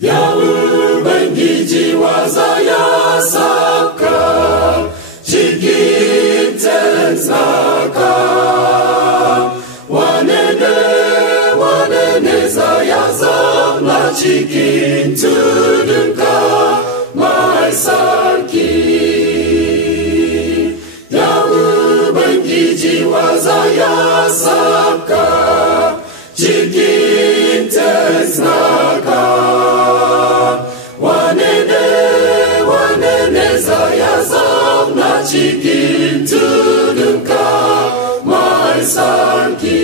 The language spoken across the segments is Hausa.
Ya Ubangiji wazaya saka cikin tsaka wane zaya zauna cikin tudunka mai sarki. Ya Ubangiji wazaya saka cikin tsaka wane zaya zauna cikin tudunka mai sarki.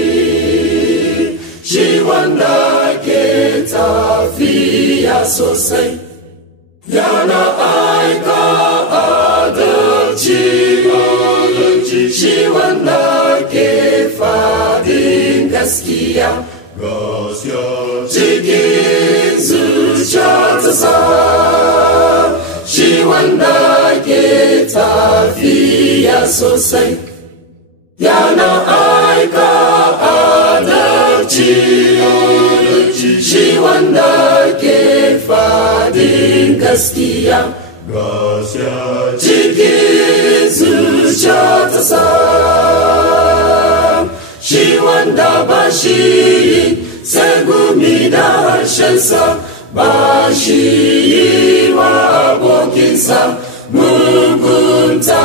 Shi wanda ke tafiya sosai yana aika adalci. Shi wanda ke fadin gaskiya cikin zuciyarsa. Shi wanda ke tafiya sosai yana aika adalci. Shi wanda ke fadin gaskiya cikin zuciyarsa. Shi wanda ba shi sai gumi da harshensa, ba shi yi wa abokinsa mugunta,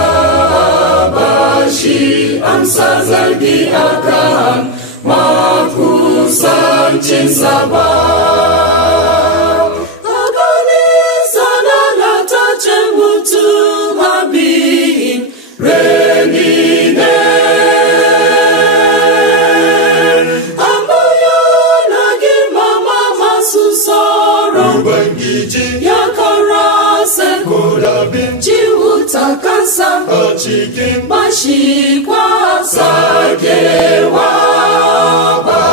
ba shi amsa zargi akan makusancinsa ba. Aganinsa lalatacce mutum abin reni ne, amma yana girmama masu tsoron Ubangiji. Ya karasa kodabin ciwuta kansa a cikin bashi kwasa kewa ba.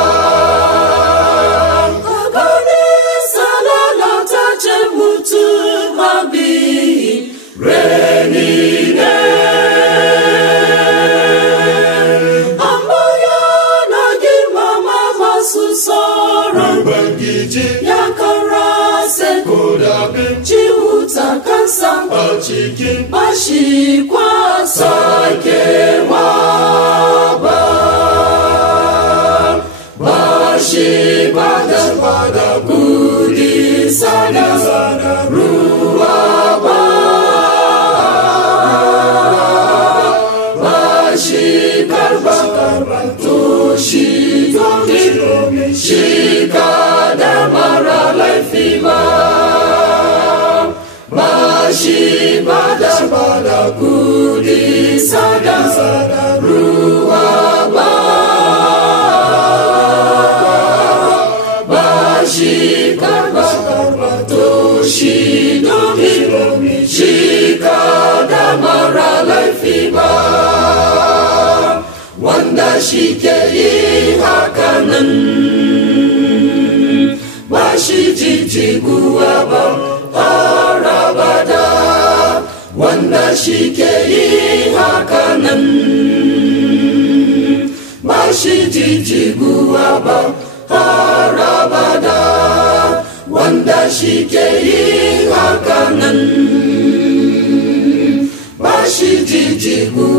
Aganinsa lalatacce mutum abin reni ne, amma yana girmama masu tsoron Ubangiji. Ya karasa kodabin ciwuta kansa a cikin bashi kwasa kewa ba. Bashi bada kudi sana ruwa ba. Bashi karba toshi domin shi kada mara laifi ba. Bashi bada kudi sana ruwa ba. Bashi karba toshi domin shi kada mara laifi ba. Wanda shi ke yi hakanan ba shi jijiguwa ba har abada. Wanda shi ke yi hakanan ba shi jijiguwa ba har abada. Wanda shi ke yi hakanan ba shi jijiguwa